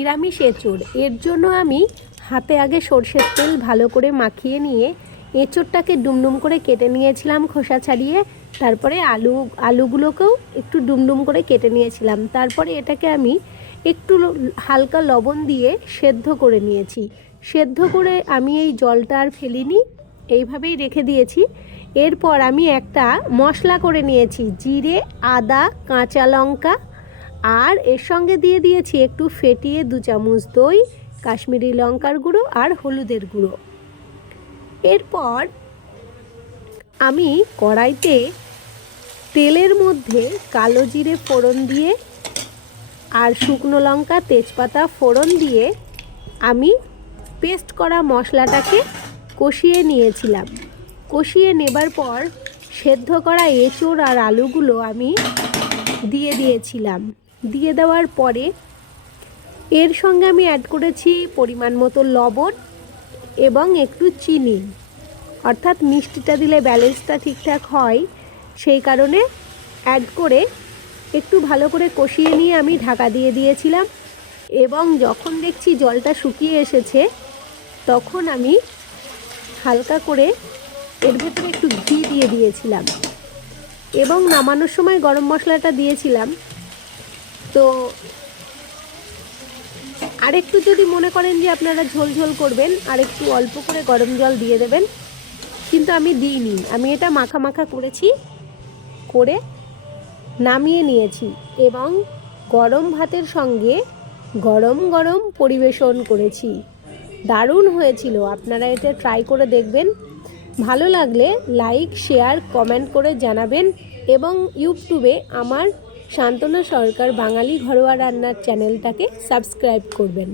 নিরামিষ এঁচোড়। এর জন্য আমি হাতে আগে সরষের তেল ভালো করে মাখিয়ে নিয়ে এঁচোড়টাকে ডুমডুম করে কেটে নিয়েছিলাম খোসা ছাড়িয়ে। তারপরে আলুগুলোকেও একটু ডুমডুম করে কেটে নিয়েছিলাম। তারপরে এটাকে আমি একটু হালকা লবণ দিয়ে সেদ্ধ করে নিয়েছি। সেদ্ধ করে আমি এই জলটা আর ফেলিনি, এইভাবেই রেখে দিয়েছি। এরপর আমি একটা মশলা করে নিয়েছি, জিরে, আদা, কাঁচা লঙ্কা, আর এর সঙ্গে দিয়ে দিয়েছি একটু ফেটিয়ে 2 চামচ দই, কাশ্মীরি লঙ্কার গুঁড়ো আর হলুদের গুঁড়ো। এরপর আমি কড়াইতে তেলের মধ্যে কালো জিরে ফোড়ন দিয়ে আর শুকনো লঙ্কা, তেজপাতা ফোড়ন দিয়ে আমি পেস্ট করা মশলাটাকে কষিয়ে নিয়েছিলাম। কষিয়ে নেবার পর সেদ্ধ করা এঁচোড় আর আলুগুলো আমি দিয়ে দিয়েছিলাম। দিয়ে দেওয়ার পরে এর সঙ্গে আমি অ্যাড করেছি পরিমাণ মতো লবণ এবং একটু চিনি, অর্থাৎ মিষ্টিটা দিলে ব্যালেন্সটা ঠিকঠাক হয়, সেই কারণে অ্যাড করে একটু ভালো করে কষিয়ে নিয়ে আমি ঢাকা দিয়ে দিয়েছিলাম। এবং যখন দেখছি জলটা শুকিয়ে এসেছে তখন আমি হালকা করে এর ভেতরে একটু ঘি দিয়ে দিয়েছিলাম এবং নামানোর সময় গরম মশলাটা দিয়েছিলাম। তো আরেকটু যদি মনে করেন যে আপনারা ঝোল ঝোল করবেন, আরেকটু অল্প করে গরম জল দিয়ে দেবেন, কিন্তু আমি দিইনি। আমি এটা মাখা মাখা করেছি, করে নামিয়ে নিয়েছি এবং গরম ভাতের সঙ্গে গরম গরম পরিবেশন করেছি। দারুণ হয়েছিল, আপনারা এটা ট্রাই করে দেখবেন। ভালো লাগলে লাইক, শেয়ার, কমেন্ট করে জানাবেন এবং ইউটিউবে আমার শান্তনা সরকার বাঙালি ঘরোয়া রান্নার চ্যানেলটাকে সাবস্ক্রাইব করবেন।